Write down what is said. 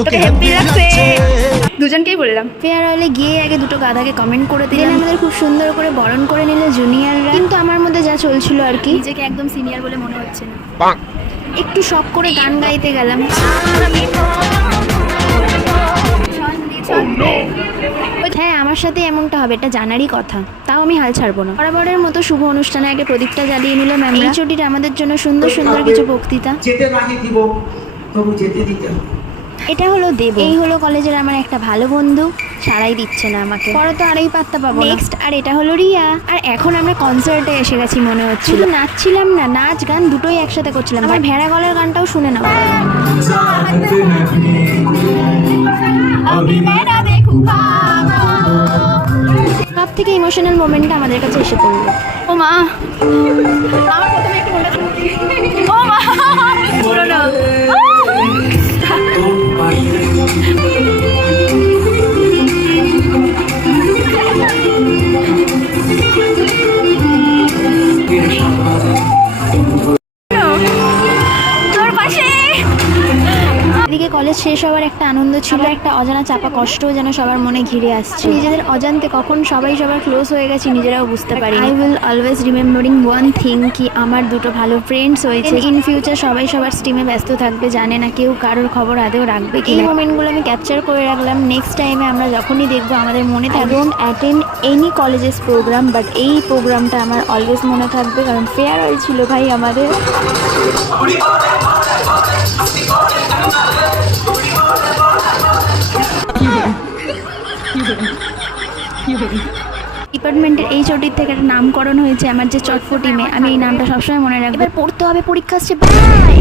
তোকে হ্যাপি লাগছে। দুজনকেই বললাম। ফেয়ারওয়েলে গিয়ে আগে দুটো গাধাকে কমেন্ট করে দিলেন, আমাদের খুব সুন্দর করে বরণ করে নিল জুনিয়ররা। কিন্তু আমার মধ্যে যা চলছিল আর কি, নিজেকে একদম সিনিয়র বলে মনে হচ্ছে না। একটু শখ করে গান গাইতে গেলাম। হ্যাঁ, আমার সাথে এমনটা হবে এটা জানারই কথা, তাও আমি হাল ছাড়বো না। বরাবরের মতো শুভ অনুষ্ঠানে আগে প্রদীপটা জ্বালিয়ে নিল ম্যাম। এই ছুটিটা আমাদের জন্য সুন্দর সুন্দর কিছু বক্তৃতা। যেতে নাহি দিব, তবু যেতে দিতে হবে। এটা হলো দেব, এই হলো কলেজের আমার একটা ভালো বন্ধু, সারাই দিচ্ছে না আমাকে। পরে তো আরই পাত্তা পাবো নেক্সট। আর এটা হলো রিয়া। আর এখন আমরা কনসার্টে এসে গেছি মনে হচ্ছিল। নাচছিলাম না, নাচ গান দুটোই একসাথে করছিলাম। আমার ভেড়া গলার গানটাও শুনে নাও। সব থেকে ইমোশনাল মোমেন্টটা আমাদের কাছে এসে পড়লো। ও মা, আমার প্রথমে একটু মনে হচ্ছে ও মা বলো না। এদিকে কলেজ শেষ হওয়ার একটা আনন্দ ছিল, একটা অজানা চাপা কষ্টও যেন সবার মনে ঘিরে আসছে। নিজেদের অজান্তে কখন সবাই সবার ক্লোজ হয়ে গেছে নিজেরাও বুঝতে পারি। I will always remembering one thing, কি আমার দুটো ভালো ফ্রেন্ডস হয়েছে। ইন ফিউচার সবাই সবার স্ট্রিমে ব্যস্ত থাকবে, জানে না কেউ কারোর খবর আদেও রাখবে কি। এই মোমেন্টগুলো আমি ক্যাপচার করে রাখলাম। নেক্সট টাইমে আমরা যখনই দেখবো আমাদের মনে থাকবে। Don't attend any colleges programme, but এই প্রোগ্রামটা আমার অলওয়েজ মনে থাকবে, কারণ ফেয়ারওয়েল ছিল ভাই আমাদের। ডিপার্টমেন্টের এই ছুটির থেকে একটা নামকরণ হয়েছে আমার যে চটপটি মেয়ে। আমি এই নামটা সবসময় মনে রাখবো। এবার পড়তে হবে, পরীক্ষা আসছে। বাই।